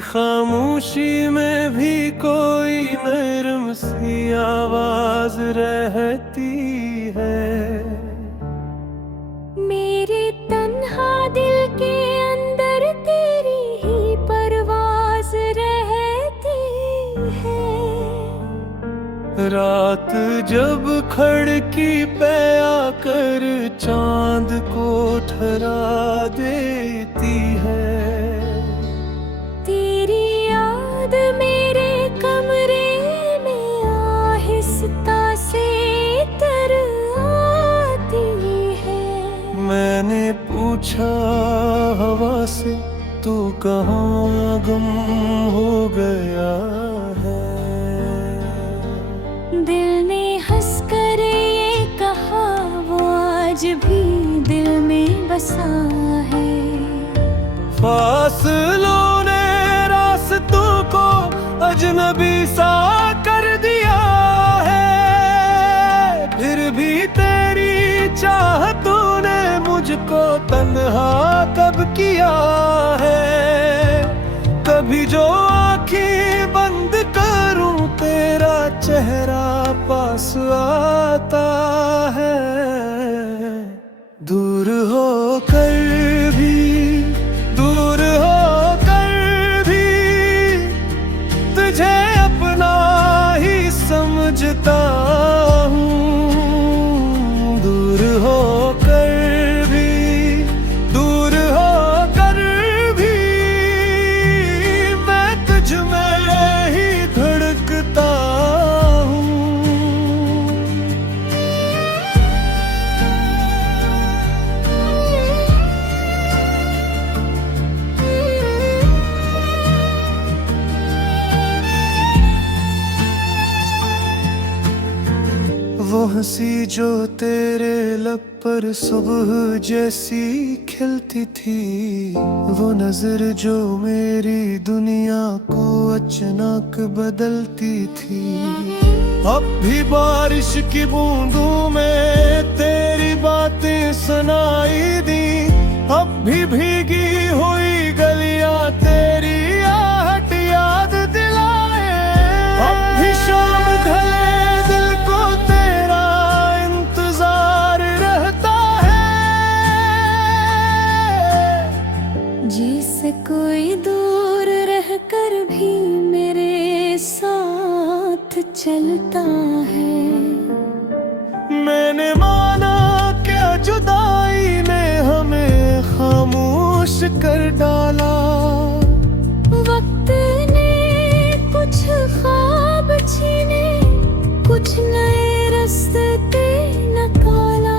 खामोशी में भी कोई नरम सी आवाज रहती है। मेरे तन्हा दिल के अंदर तेरी ही परवाज रहती है। रात जब खड़की पे आकर चांद को ठहरा देती है। तेरी याद मेरे कमरे में आहिस्ता से तर आती है। मैंने पूछा हवा से, तू कहाँ गुम हो गया है। दिल ने हंसकर ये कहा, वो आज भी दिल में बसा है। फासलों ने रास्तों को अजनबी सा कर दिया है। फिर भी तेरी चाहतों ने मुझको तन्हा कब किया है। कभी जो आँखें बंद करूं तेरा चेहरा पास आता है। दूर होकर भी, दूर होकर भी तुझे अपना ही समझता हूँ। दूर होकर भी, दूर होकर भी मैं तुझ में ही धड़कता हूँ। वो हंसी जो तेरे लब पर सुबह जैसी खिलती थी, वो नजर जो मेरी दुनिया को अचानक बदलती थी। अब भी बारिश की बूंदों में तेरी बातें सुनाई दी। अब भी भीगी हुई गलियां तेरी आहट याद दिलाए। अब भी शाम ढले दिल को तेरा इंतजार रहता है। जैसे कोई दूर रहकर भी मेरे साथ चलता है। मैंने माना क्या जुदाई ने हमें खामोश कर डाला। वक्त ने कुछ ख्वाब छीने, कुछ नए रास्ते निकाला।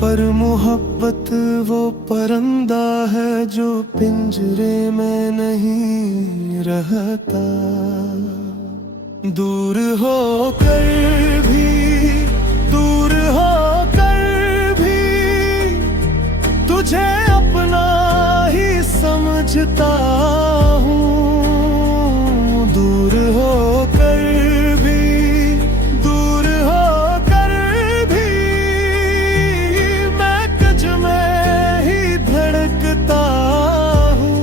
पर मोहब्बत वो परिंदा है जो पिंजरे में नहीं रहता। दूर होकर भी, दूर होकर भी तुझे अपना ही समझता हूँ। दूर होकर भी, दूर होकर भी मैं तुझ में ही धड़कता हूँ।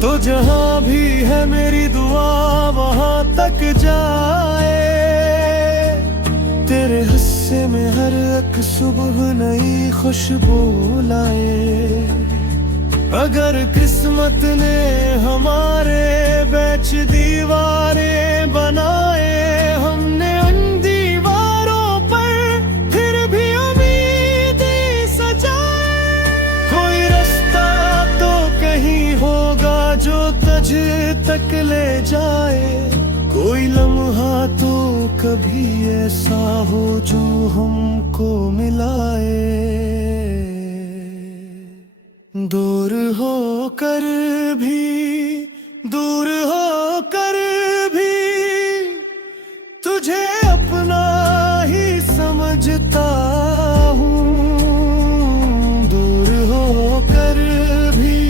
तो जहाँ भी है मेरी दुआ वहाँ तक जाए। तेरे हिस्से में हर एक सुबह नई खुशबू लाए। अगर किस्मत ने हमारे बीच दीवारें बनाए, हमने उन दीवारों पर फिर भी उम्मीदें सजाए। कोई रास्ता तो कहीं होगा जो तुझ तक ले जाए। कोई लम्हा तो कभी ऐसा हो जो हमको मिलाए। दूर होकर भी, दूर होकर भी तुझे अपना ही समझता हूँ। दूर होकर भी,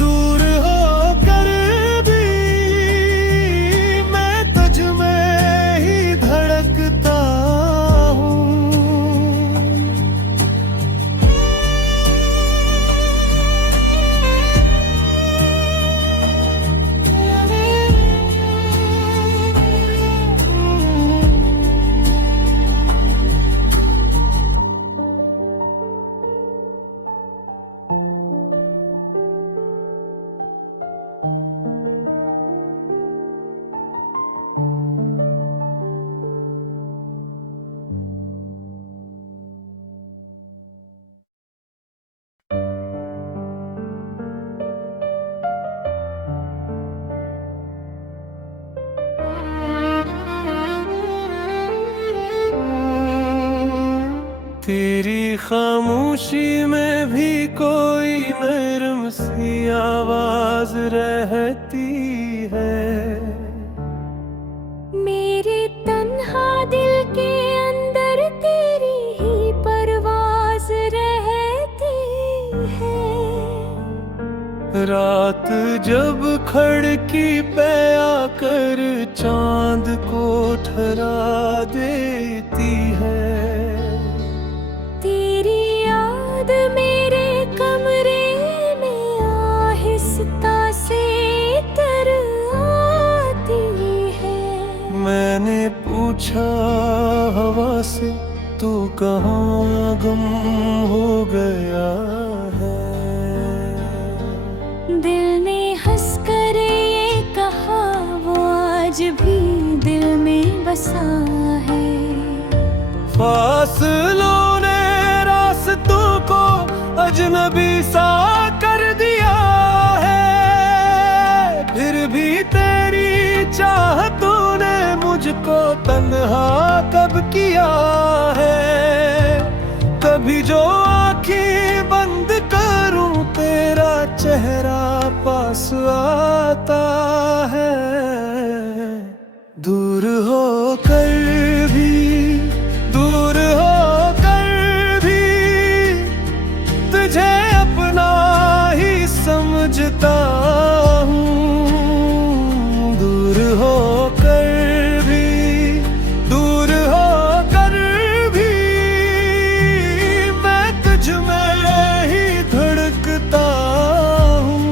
दूर खामोशी में भी कोई नरम सी आवाज रहती है। मेरे तन्हा दिल के अंदर तेरी ही परवाज रहती है। रात जब खड़की पे आकर चांद को ठहरा देती है। तेरी याद मेरे कमरे में आहिस्ता से तर आती है। मैंने पूछा हवा से तू कहाँ गुम हो गया है। दिल ने हंस कर ये कहा वो आज भी दिल में बसा है। फासलों ने रास्तों को अजनबी सा कर दिया है। फिर भी तेरी चाहतों ने मुझको तन्हा कब किया है। कभी जो आँखें बंद करूं तेरा चेहरा पास आता है। दूर होकर भी, दूर होकर भी तुझे अपना ही समझता हूँ। दूर होकर भी, दूर होकर भी मैं तुझ में ही धड़कता हूँ।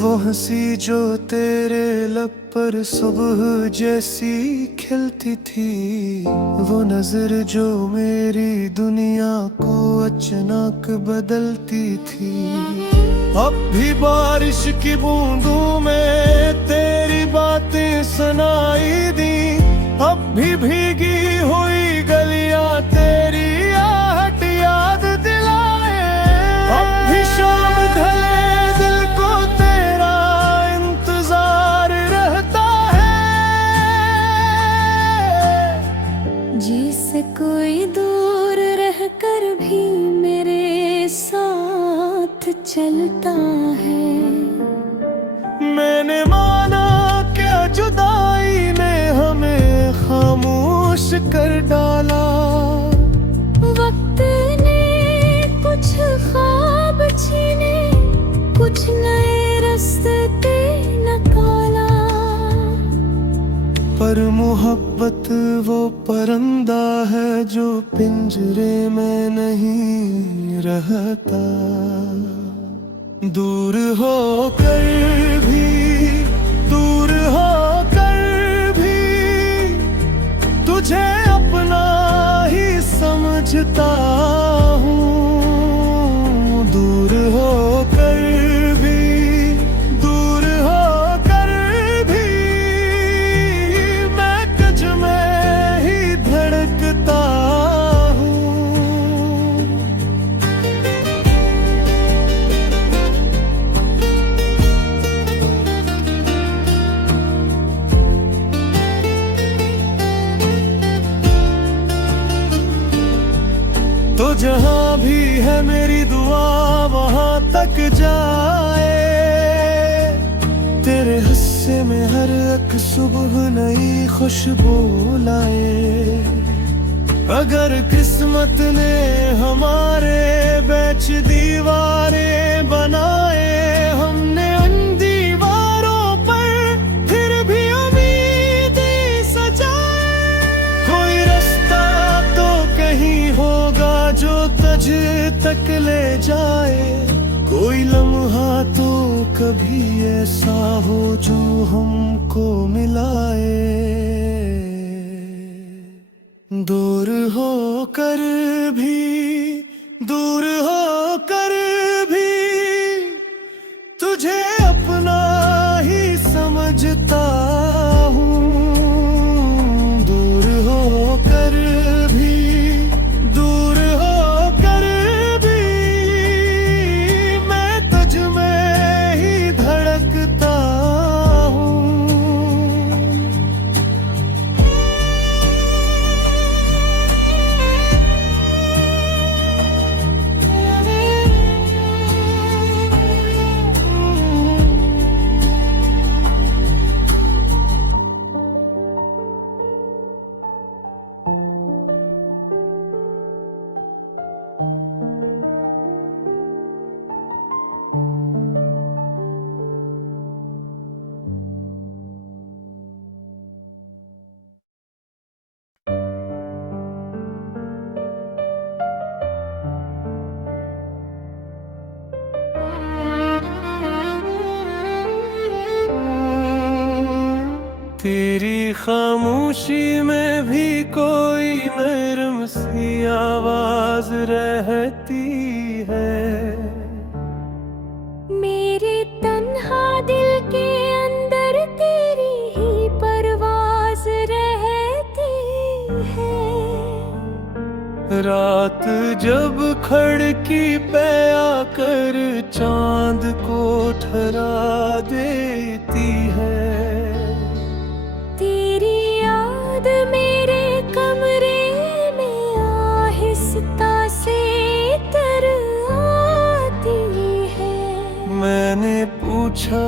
वो हंसी जो तेरे लब पर सुबह जैसी खिलती थी। वो नजर जो मेरी दुनिया को अचानक बदलती थी। अब भी बारिश की बूंदों में तेरी बातें सुनाई दी। अब भी भीगी हुई गलियां तेरी आहट याद दिलाए। अब भी शाम ढले दिल को तेरा इंतजार रहता है। जिससे कोई दूर रहकर भी मेरे साथ चलता है। मैंने माना क्या जुदाई ने हमें खामोश कर डाला। वक्त ने कुछ ख्वाब छीने, कुछ नए रास्ते निकाला। पर मोहब्बत वो परिंदा है जो पिंजरे में नहीं रहता। दूर होकर भी, दूर होकर भी तुझे अपना ही समझता हूँ। दूर होकर भी, दूर होकर भी मैं तुझ में ही धड़कता हूँ। तो जहाँ भी है मेरी दुआ वहाँ तक जाए। तेरे हिस्से में हर एक सुबह नई खुशबू लाए। अगर किस्मत ने हमारे बीच दीवारें बनाए। हमने उन दीवारों पर फिर भी उम्मीदें सजाए। कोई रास्ता तो कहीं होगा जो तुझ तक ले जाए। कोई लम्हा तो कभी ऐसा हो जो हमको मिलाए। दूर होकर भी, दूर होकर भी तुझे अपना ही समझता हूँ। दूर होकर भी, दूर हो तेरी खामोशी में भी कोई नरम सी आवाज रहती है। मेरे तन्हा दिल के अंदर तेरी ही परवाज रहती है। रात जब खड़की पे आकर चांद को ठहरा देती है। तेरी याद मेरे कमरे में आहिस्ता से तर आती है। मैंने पूछा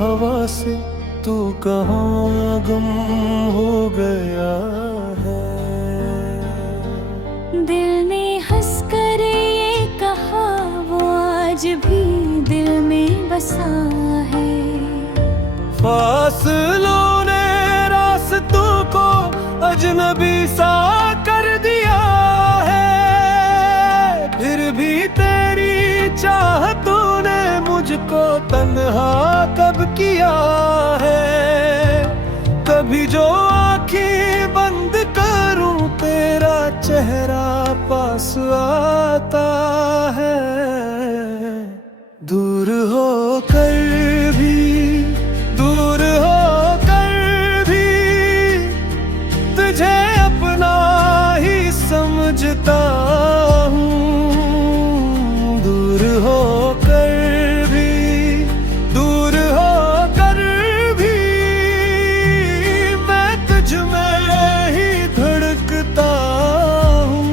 हवा से तू कहाँ गुम हो गया है। दिल ने हंसकर ये कहा वो आज भी दिल में बसा है। फासलों ने रास्तों को अजनबी सा कर दिया है। फिर भी तेरी चाहतों ने मुझको तन्हा कब किया है। कभी जो आंखें बंद करूं तेरा चेहरा पास आता है। दूर होकर भी, दूर होकर भी तुझे अपना ही समझता हूँ। दूर होकर भी, दूर होकर भी मैं तुझ में ही धड़कता हूँ।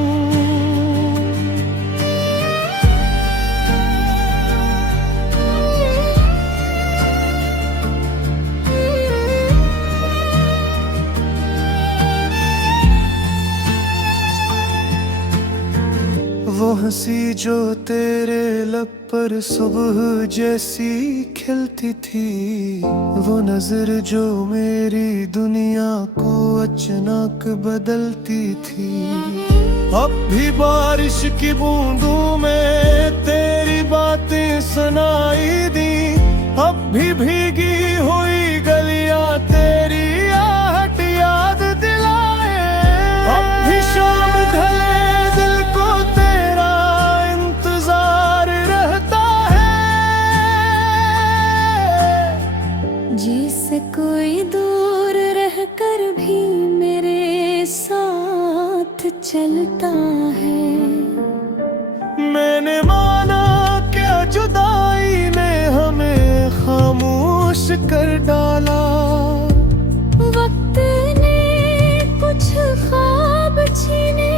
वो हंसी जो तेरे लब पर सुबह जैसी खिलती थी। वो नजर जो मेरी दुनिया को अचानक बदलती थी। अब भी बारिश की बूंदों में तेरी बातें सुनाई दी। अब भी भीगी हुई गलियां तेरी आहट याद दिलाए। अब भी शाम ढले दिल को तेरा इंतजार रहता है। जैसे कोई दूर रहकर भी मेरे साथ चलता है। मैंने माना क्या जुदाई ने हमें खामोश कर डाला। वक्त ने कुछ ख्वाब छीने,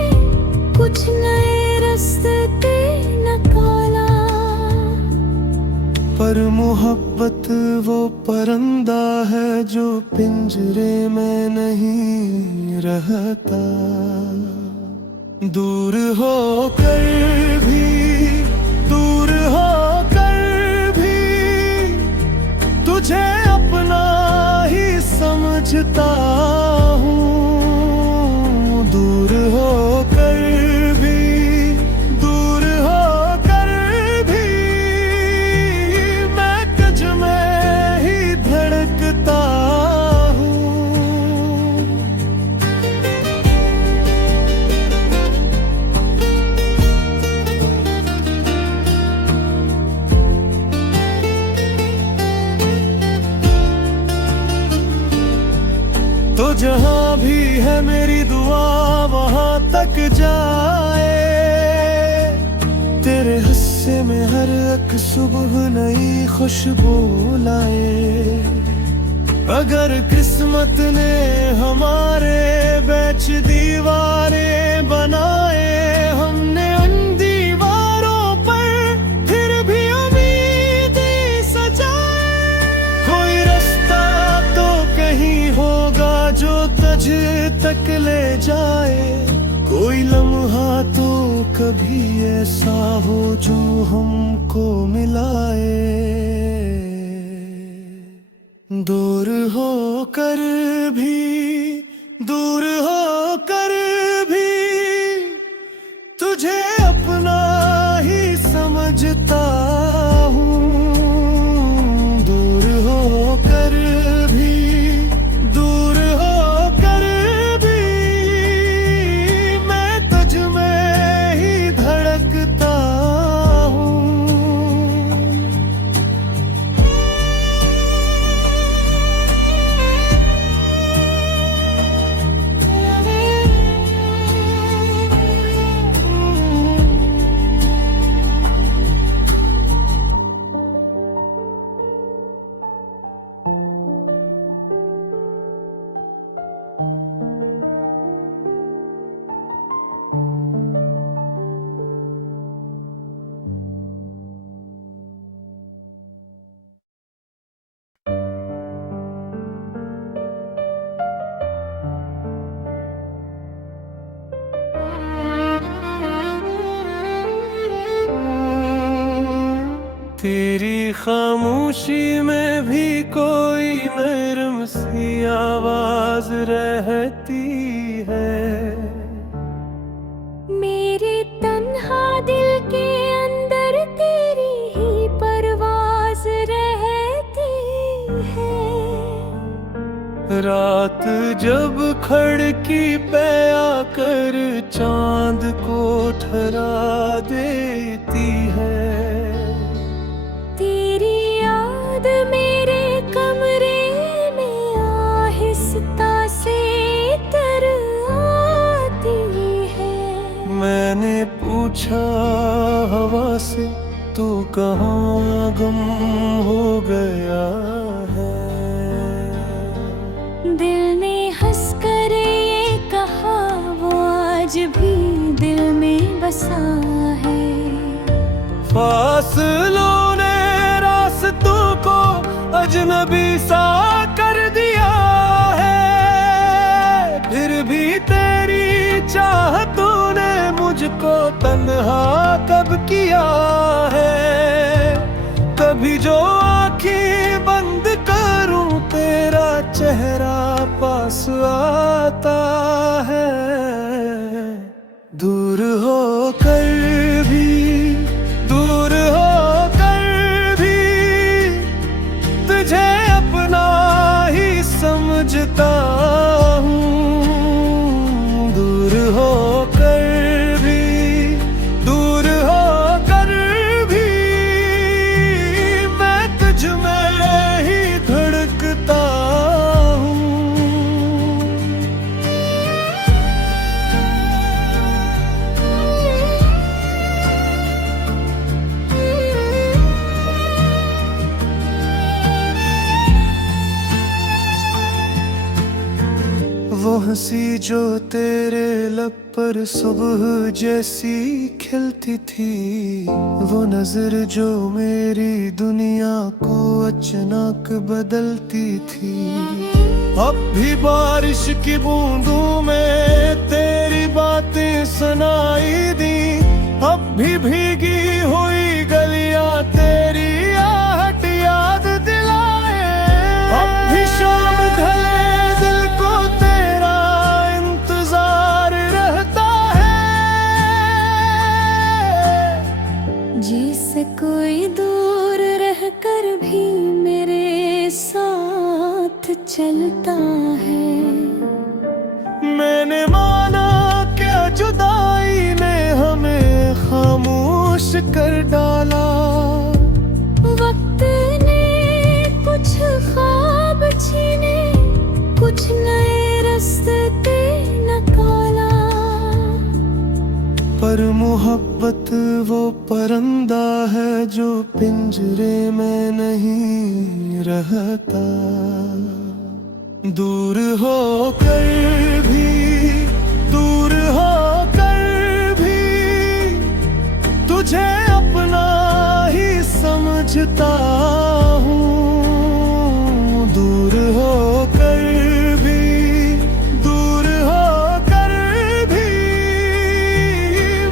कुछ नए रास्ते निकाला। पर मोहब्बत वो परिंदा है जो पिंजरे में नहीं रहता। दूर होकर भी, दूर होकर भी तुझे अपना ही समझता हूँ। दूर होकर भी, दूर होकर भी मैं तुझ में ही धड़कता हूँ। तो जहाँ भी है मेरी दुआ वहाँ तक जाए। तेरे हिस्से में हर एक सुबह नई खुशबू लाए। अगर किस्मत ने हमारे बीच दीवारें बनाए। हमने उन दीवारों पर फिर भी उम्मीदें सजाए। कोई रास्ता तो कहीं होगा जो तुझ तक ले जाए। कोई लम्हा तो कभी ऐसा हो जो हमको मिलाए। दूर होकर भी, दूर होकर भी तुझे अपना ही समझता हूँ। दूर होकर भी, खामोशी में भी कोई नरम सी आवाज रहती है। मेरे तन्हा दिल के अंदर तेरी ही परवाज रहती है। रात जब खड़की पे आकर चांद को ठहरा देती है। तेरी याद मेरे कमरे में आहिस्ता से तर आती है। मैंने पूछा हवा से तो कहाँ गुम हो गया है। दिल ने हंसकर ये कहा वो आज भी दिल में बसा है। फासलों ने रास्तों को अजनबी सा कर दिया है। फिर भी तेरी चाहतों ने मुझको तन्हा कब किया है। कभी जो आँखें बंद करूं तेरा चेहरा पास आता है। दूर होकर भी, दूर होकर भी तुझे अपना ही समझता हूँ। दूर होकर भी, दूर होकर भी मैं तुझ में ही धड़कता हूँ। वो हंसी जो तेरे लब पर सुबह जैसी खिलती थी। वो नजर जो मेरी दुनिया को अचानक बदलती थी। अब भी बारिश की बूंदों में तेरी बातें सुनाई दी। अब भी भीगी हुई गलियां तेरी आहट याद दिलाए। अब भी शाम ढले दिल को तेरा इंतजार रहता है। जिससे कोई दूर रहकर भी मेरे साथ चलता है। मैंने माना क्या जुदाई ने हमें खामोश कर डाला। वक्त ने कुछ ख्वाब छीने, कुछ नए रास्ते निकाला। पर मोहब्बत वो परिंदा है जो पिंजरे में नहीं रहता। दूर होकर भी, दूर होकर भी तुझे अपना ही समझता हूँ। दूर होकर भी, दूर होकर भी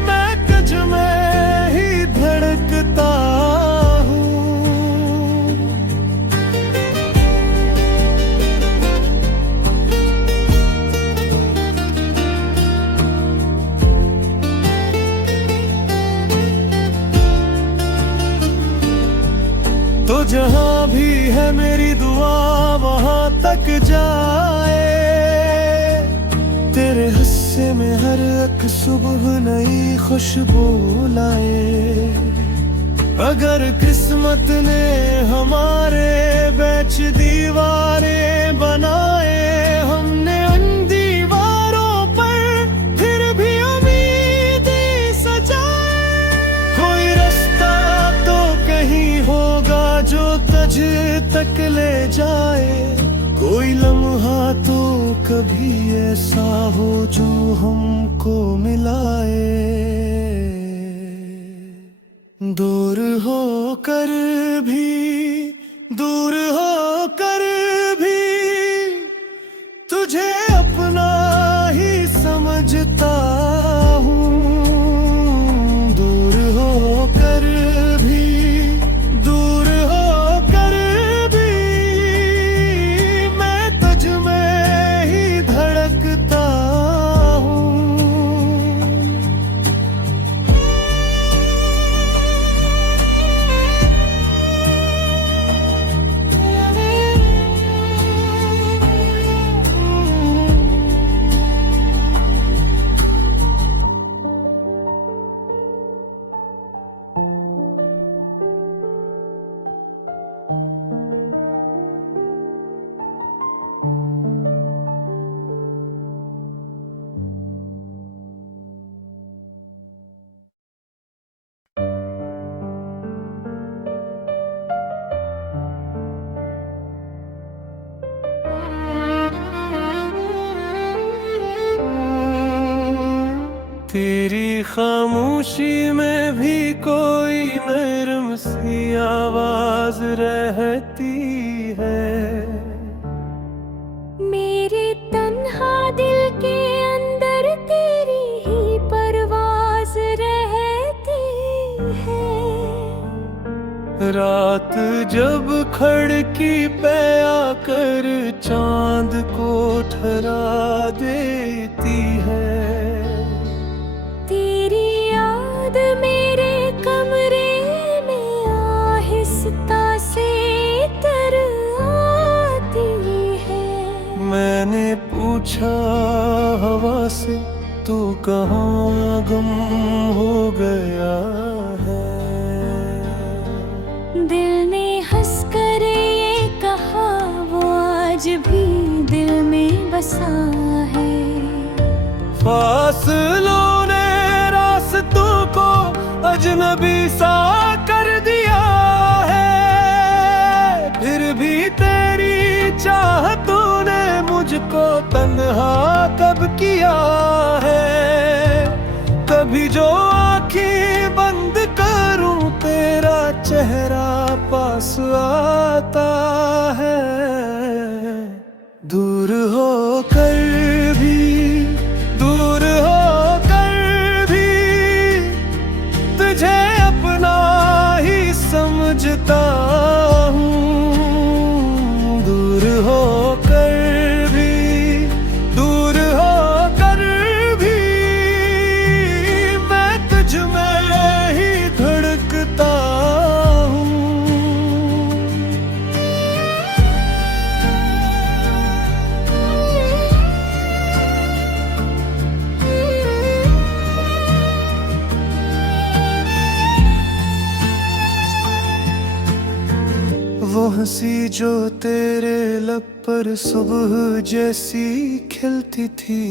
मैं तुझ में ही धड़कता हूँ। तो जहाँ भी है मेरी दुआ वहाँ तक जाए। तेरे हिस्से में हर एक सुबह नई खुशबू लाए। अगर किस्मत ने हमारे बीच दीवारें बनाए। हमने उन दीवारों पर फिर भी उम्मीदें सजाए। कोई रास्ता तो कहीं होगा जो तुझ तक ले जाए। कोई लम्हा तो कभी ऐसा हो जो हमको मिलाए। दूर होकर भी, दूर होकर भी तुझे अपना ही समझता हूँ। दूर होकर भी, दूर तेरी खामोशी में भी कोई नरम सी आवाज रहती है। मेरे तन्हा दिल के अंदर तेरी ही परवाज रहती है। रात जब खड़की पे आकर चांद को ठहरा देती है। तेरी याद मेरे कमरे में आहिस्ता से तर आती है। मैंने पूछा हवा से तू कहाँ गुम हो गया है। दिल ने हंसकर ये कहा वो आज भी दिल में बसा है। फासलों ने रास्तों को अजनबी सा कर दिया है। फिर भी तेरी चाहतों ने मुझको तन्हा कब किया है। कभी जो आँखें बंद करूं तेरा चेहरा पास आता है। दूर होकर भी, दूर होकर भी तुझे अपना ही समझता हूँ। दूर होकर भी, दूर होकर भी मैं तुझ में ही धड़कता हूँ। वो हंसी जो तेरे लब पर सुबह जैसी खिलती थी।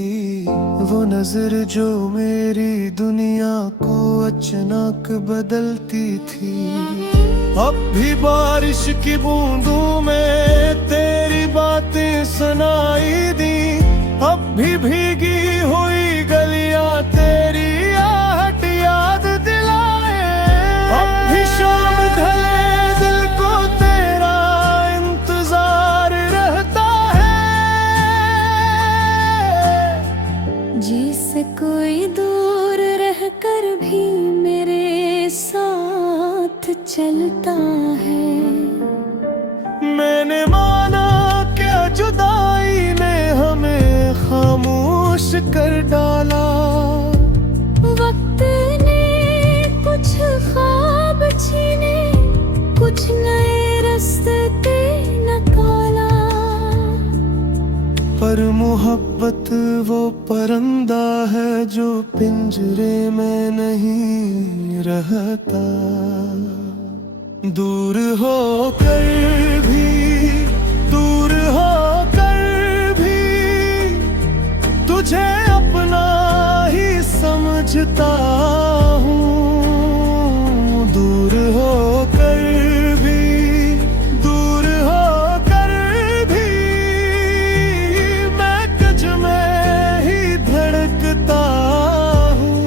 वो नजर जो मेरी दुनिया को अचानक बदलती थी। अब भी बारिश की बूंदों में तेरी बातें सुनाई दी। अब भी भीगी हुई गलियां तेरी आहट याद दिलाए। अब भी शाम ढले दिल को तेरा इंतजार रहता है। जिससे कोई दूर रहकर भी मेरे साथ चलता है। मैंने माना क्या जुदाई ने हमें खामोश कर डाला। वक्त ने कुछ ख्वाब छीने, कुछ नए रास्ते निकाला। पर मोहब्बत वो परिंदा है जो पिंजरे में नहीं रहता। दूर होकर भी, दूर होकर भी तुझे अपना ही समझता हूँ। दूर होकर भी, दूर होकर भी मैं तुझ में ही धड़कता हूँ।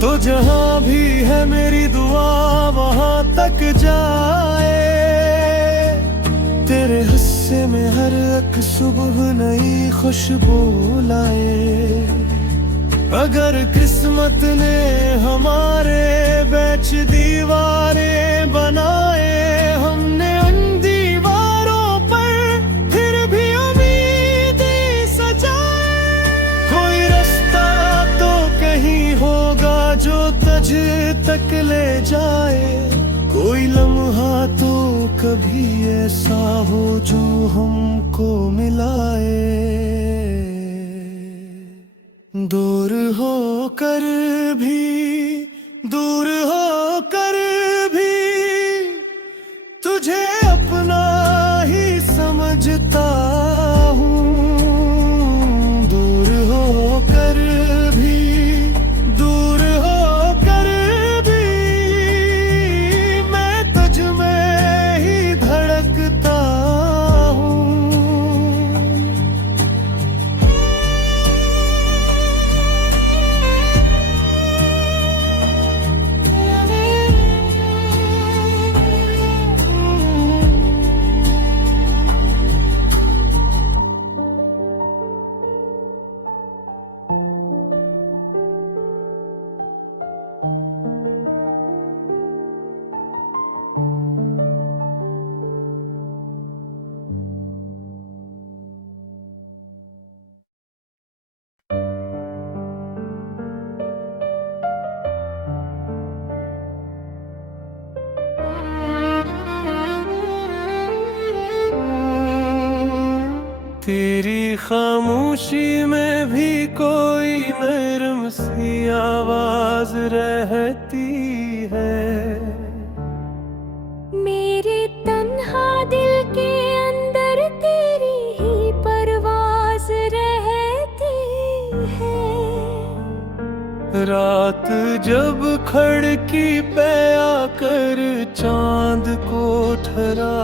तो जहाँ भी है मेरी दुआ वहाँ तक जाए। तेरे हिस्से में हर एक सुबह नई खुशबू लाए। अगर किस्मत ने हमारे बीच दीवारें बनाए। हमने उन दीवारों पर फिर भी उम्मीदें सजाए। कोई रास्ता तो कहीं होगा जो तुझ तक ले जाए। कोई लम्हा तो कभी ऐसा हो जो हमको मिलाए। दूर होकर भी, दूर होकर भी तुझे अपना ही समझता हूँ। दूर होकर भी, तेरी खामोशी में भी कोई नरम सी आवाज रहती है। मेरे तन्हा दिल के अंदर तेरी ही परवाज रहती है। रात जब खड़की पे आकर चांद को ठहरा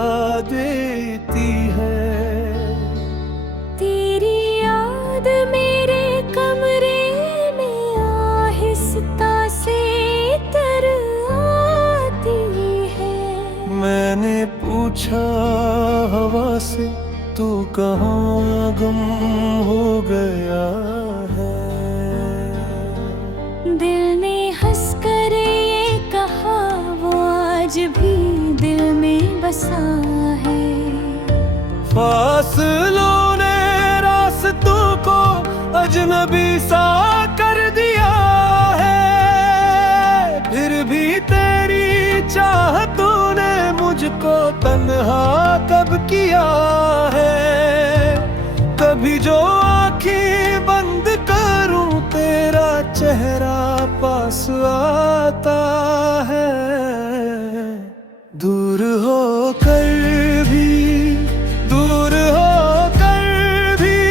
देती है। तेरी याद मेरे कमरे में आहिस्ता से तर आती है। मैंने पूछा हवा से तू कहाँ गुम हो गया है। दिल ने हंसकर ये कहा वो आज भी दिल में बसा है। फासलों ने रास्तों को अजनबी सा कर दिया है। फिर भी तेरी चाहतों ने मुझको तन्हा कब किया है। कभी जो आँखें बंद करूं तेरा चेहरा पास आता है। दूर होकर भी, दूर होकर भी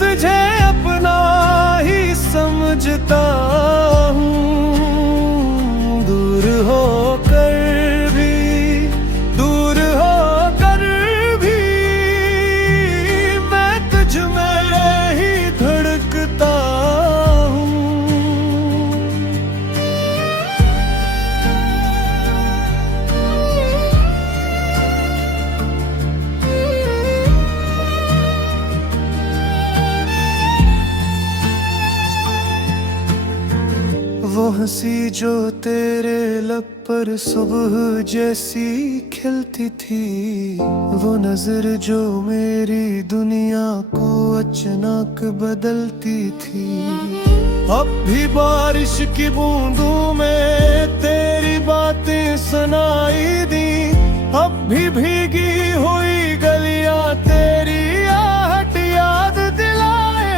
तुझे अपना ही समझता हूँ। दूर होकर भी, दूर होकर भी मैं तुझ में ही धड़कता हूँ। वो हंसी जो तेरे लब पर सुबह जैसी खिलती थी। वो नजर जो मेरी दुनिया को अचानक बदलती थी। अब भी बारिश की बूंदों में तेरी बातें सुनाई दी। अब भी भीगी हुई गलियां तेरी आहट याद दिलाए।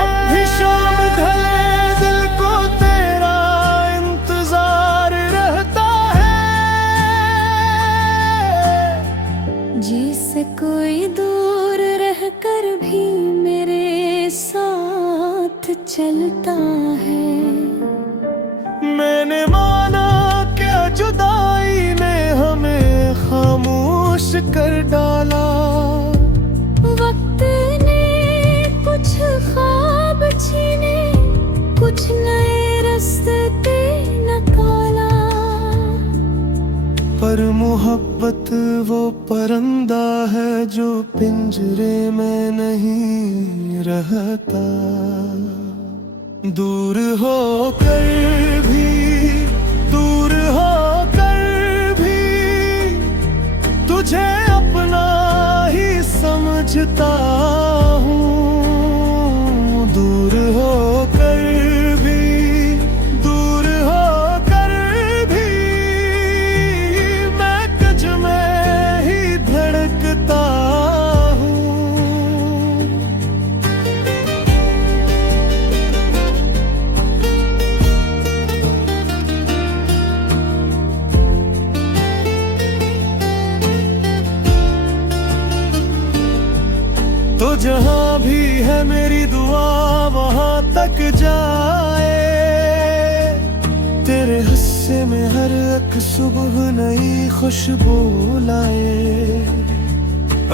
अब भी शाम ढले दिल को तेरा इंतजार रहता है। जिससे कोई दूर रहकर भी मेरे साथ चलता है। मैंने माना क्या जुदाई ने हमें खामोश कर डाला। वक्त ने कुछ ख्वाब छीने, कुछ नए रास्ते निकाला। पर मोहब्बत वो परिंदा है जो पिंजरे में नहीं रहता। दूर होकर भी, दूर होकर भी तुझे अपना ही समझता हूँ। दूर होकर भी, दूर होकर भी मैं तुझ में ही धड़कता हूँ। तो जहाँ भी है मेरी दुआ वहाँ तक जाए। तेरे हिस्से में हर एक सुबह नई खुशबू लाए।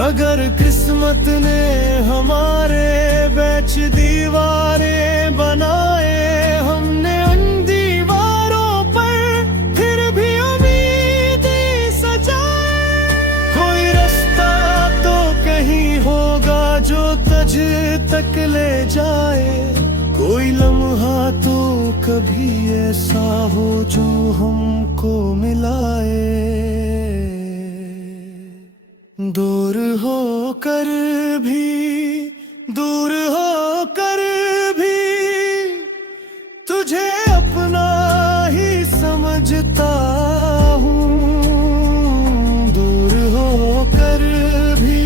अगर किस्मत ने हमारे बीच दीवारें बनाए। हमने उन दीवारों पर फिर भी उम्मीदें सजाए। कोई रास्ता तो कहीं होगा जो तुझ तक ले जाए। कोई लम्हा तो कभी ऐसा हो जो हमको मिलाए। दूर होकर भी, दूर होकर भी तुझे अपना ही समझता हूँ। दूर होकर भी,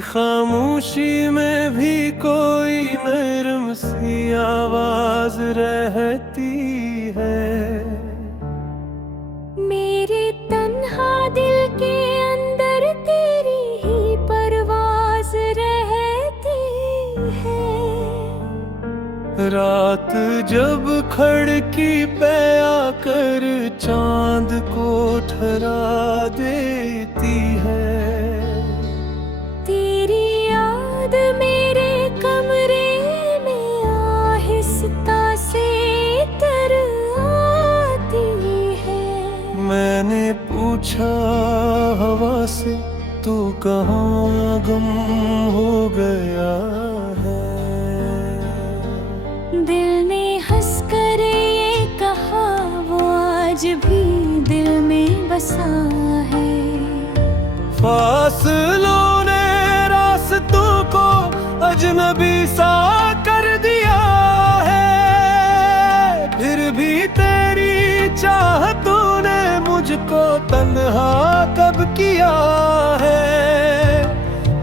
खामोशी में भी कोई नरम सी आवाज रहती है। मेरे तन्हा दिल के अंदर तेरी ही परवाज रहती है। रात जब खड़की पे आकर चांद को ठहरा देती है। तेरी याद मेरे कमरे में आहिस्ता से तर आती है। मैंने पूछा हवा से तू कहाँ गुम हो गया है। दिल ने हंसकर ये कहा वो आज भी दिल में बसा है। फासलों ने रास्तों को अजनबी सा कर दिया है। फिर भी तेरी चाहतों ने मुझको तन्हा कब किया है।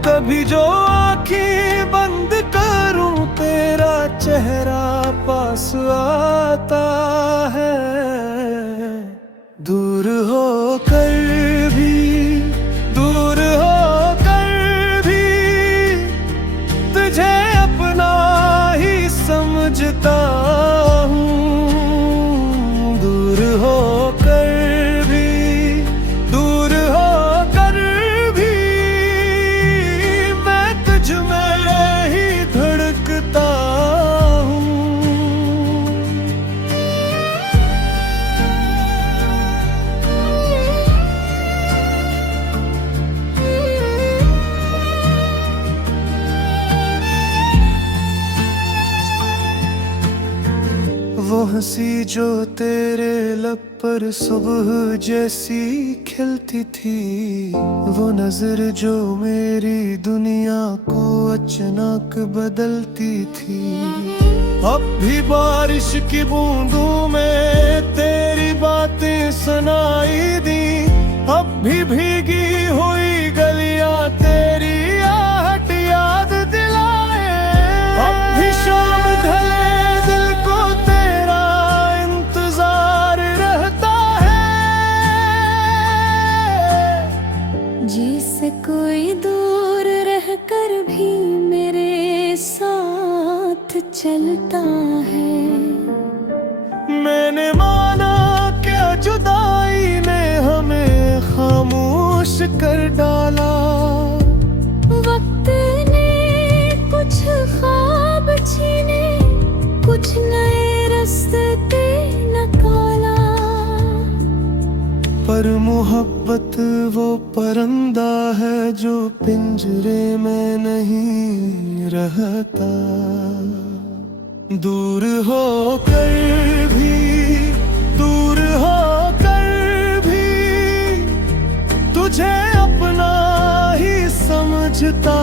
कभी जो आंखें बंद करूं तेरा चेहरा पास आता है। दूर होकर भी, दूर होकर भी तुझे अपना ही समझता हूँ। दूर होकर भी, दूर होकर भी मैं तुझ में ही धड़कता हूँ। वो हंसी जो तेरे लब पर सुबह जैसी खिलती थी। वो नजर जो मेरी दुनिया को अचानक बदलती थी। अब भी बारिश की बूंदों में तेरी बातें सुनाई दी। अब भी भीगी हुई गलियां तेरी आहट याद दिलाए। अब भी शाम ढले दिल को तेरा इंतजार रहता है। जैसे कोई दूर रहकर भी मेरे साथ चलता है। मैंने माना क्या जुदाई ने हमें खामोश कर डाला। वक्त ने कुछ ख्वाब छीने, कुछ नए रास्ते निकाला। पर मोहब्बत वो परिंदा है जो पिंजरे में नहीं रहता। दूर होकर भी, दूर होकर भी तुझे अपना ही समझता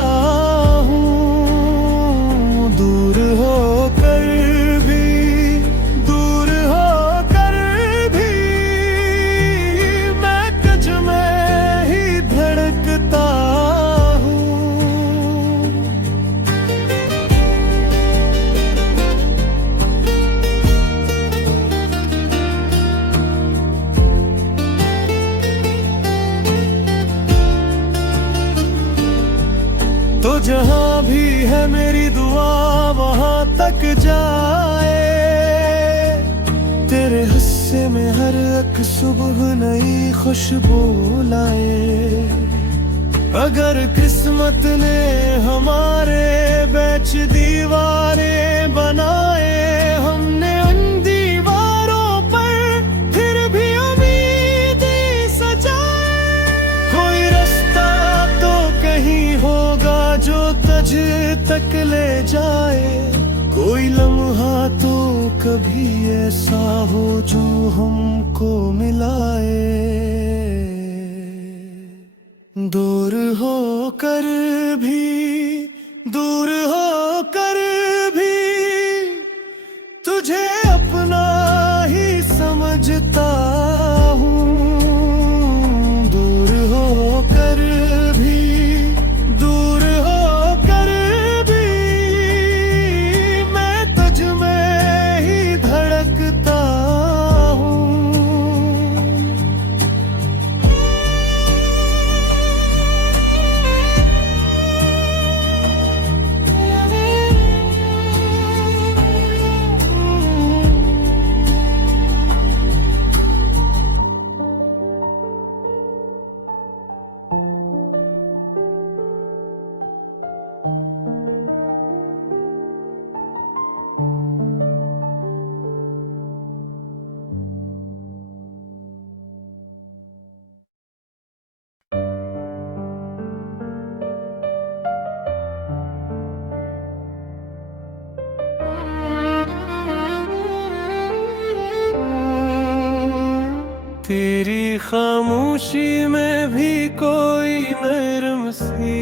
हूँ। दूर होकर भी, दूर होकर भी मैं तुझ में ही धड़कता हूँ। तो जहाँ भी है मेरी दुआ वहाँ तक जाए। तेरे हिस्से में हर एक सुबह नई खुशबू लाए। अगर किस्मत ने हमारे बीच दीवारें बनाए। हमने उन दीवारों पर फिर भी उम्मीदें सजाए। कोई रास्ता तो कहीं होगा जो तुझ तक ले जाए। कोई लम्हा तो कभी ऐसा हो जो हमको मिलाए। दूर होकर भी, दूर होकर भी तुझे अपना ही समझता हूँ। दूर होकर भी, दूर हो तेरी खामोशी में भी कोई नरम सी